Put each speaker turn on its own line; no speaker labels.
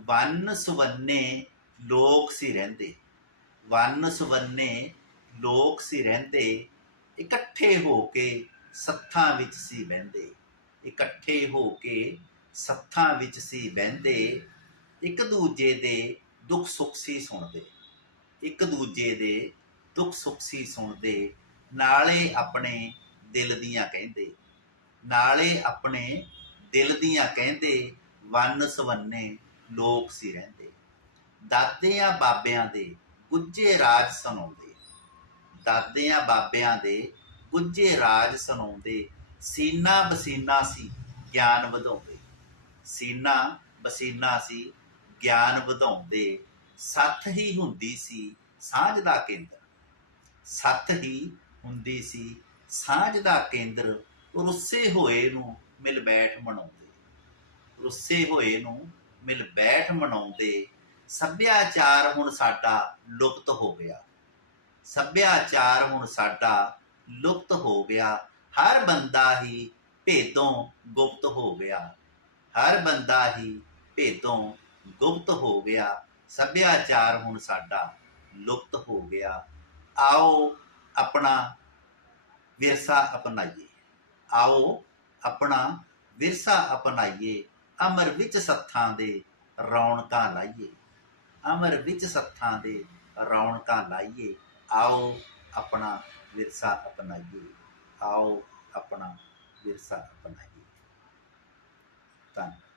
One ਸੁਵੰਨੇ ਲੋਕ ਸੀ ਰਹਿੰਦੇ। One ਸੁਵੰਨੇ ਲੋਕ ਸੀ ਰਹਿੰਦੇ। ਇਕੱਠੇ ਹੋ ਕੇ ਸੱਥਾਂ ਵਿੱਚ ਸੀ ਬਹਿੰਦੇ। ਇਕੱਠੇ ਹੋ ਕੇ ਸੱਥਾਂ ਵਿੱਚ ਸੀ ਬਹਿੰਦੇ। ਇੱਕ ਦੂਜੇ ਦੇ ਦੁੱਖ ਸੁੱਖ ਸੀ ਸੁਣਦੇ। ਇੱਕ ਦੂਜੇ ਦੇ ਦੁੱਖ ਸੁੱਖ ਸੀ ਸੁਣਦੇ। ਨਾਲੇ ਆਪਣੇ ਦਿਲ ਦੀਆਂ ਕਹਿੰਦੇ। ਨਾਲੇ ਆਪਣੇ ਦਿਲ ਦੀਆਂ ਕਹਿੰਦੇ, ਵੰਨ ਸਵੰਨੇ ਲੋਕ ਸੀ ਰਹਿੰਦੇ। ਦਾਦਿਆਂ ਬਾਬਿਆਂ ਦੇ ਗੁੱਜੇ ਰਾਜ ਸੁਣਾਉਂਦੇ। ਦਾਦਿਆਂ ਬਾਬਿਆਂ ਦੇ ਗੁੱਜੇ ਰਾਜ ਸੁਣਾਉਂਦੇ। ਸੀਨਾ ਬਸੀਨਾ ਸੀ, ਗਿਆਨ ਵਧਾਉਂਦੇ। ਸੀਨਾ ਬਸੀਨਾ ਸੀ, ਗਿਆਨ ਵਧਾਉਂਦੇ। ਸੱਥ ਹੀ ਹੁੰਦੀ ਸੀ ਸਾਂਝ ਦਾ ਕੇਂਦਰ। ਸੱਥ ਹੀ ਹੁੰਦੀ ਸੀ ਸਾਂਝ ਦਾ ਕੇਂਦਰ। ਰੁੱਸੇ ਹੋਏ ਨੂੰ ਮਿਲ ਬੈਠ ਮਨਾਉਂਦੇ। ਰੁੱਸੇ ਹੋਏ ਨੂੰ ਮਿਲ ਬੈਠ ਮਨਾਉਂਦੇ, ਸੱਭਿਆਚਾਰ ਹੁਣ ਸਾਡਾ ਲੁਪਤ ਹੋ ਗਿਆ। ਸੱਭਿਆਚਾਰ ਹੁਣ ਸਾਡਾ ਲੁਪਤ ਹੋ ਗਿਆ। ਹਰ ਬੰਦਾ ਹੀ ਭੇਦੋਂ ਗੁਪਤ ਹੋ ਗਿਆ। ਹਰ ਬੰਦਾ ਹੀ ਭੇਦੋਂ ਗੁਪਤ ਹੋ ਗਿਆ। ਸੱਭਿਆਚਾਰ ਹੁਣ ਸਾਡਾ ਲੁਪਤ ਹੋ ਗਿਆ। ਆਓ ਆਪਣਾ ਵਿਰਸਾ ਅਪਣਾਈਏ। ਆਓ ਆਪਣਾ ਵਿਰਸਾ ਅਪਣਾਈਏ। ਅਮਰ ਵਿੱਚ ਸੱਥਾਂ ਦੇ ਰੌਣਕਾਂ ਲਾਈਏ। ਅਮਰ ਵਿੱਚ ਸੱਥਾਂ ਦੇ ਰੌਣਕਾਂ ਲਾਈਏ। ਆਓ ਆਪਣਾ ਵਿਰਸਾ ਅਪਣਾਈਏ। ਆਓ ਆਪਣਾ ਵਿਰਸਾ ਅਪਣਾਈਏ। ਧੰਨਵਾਦ।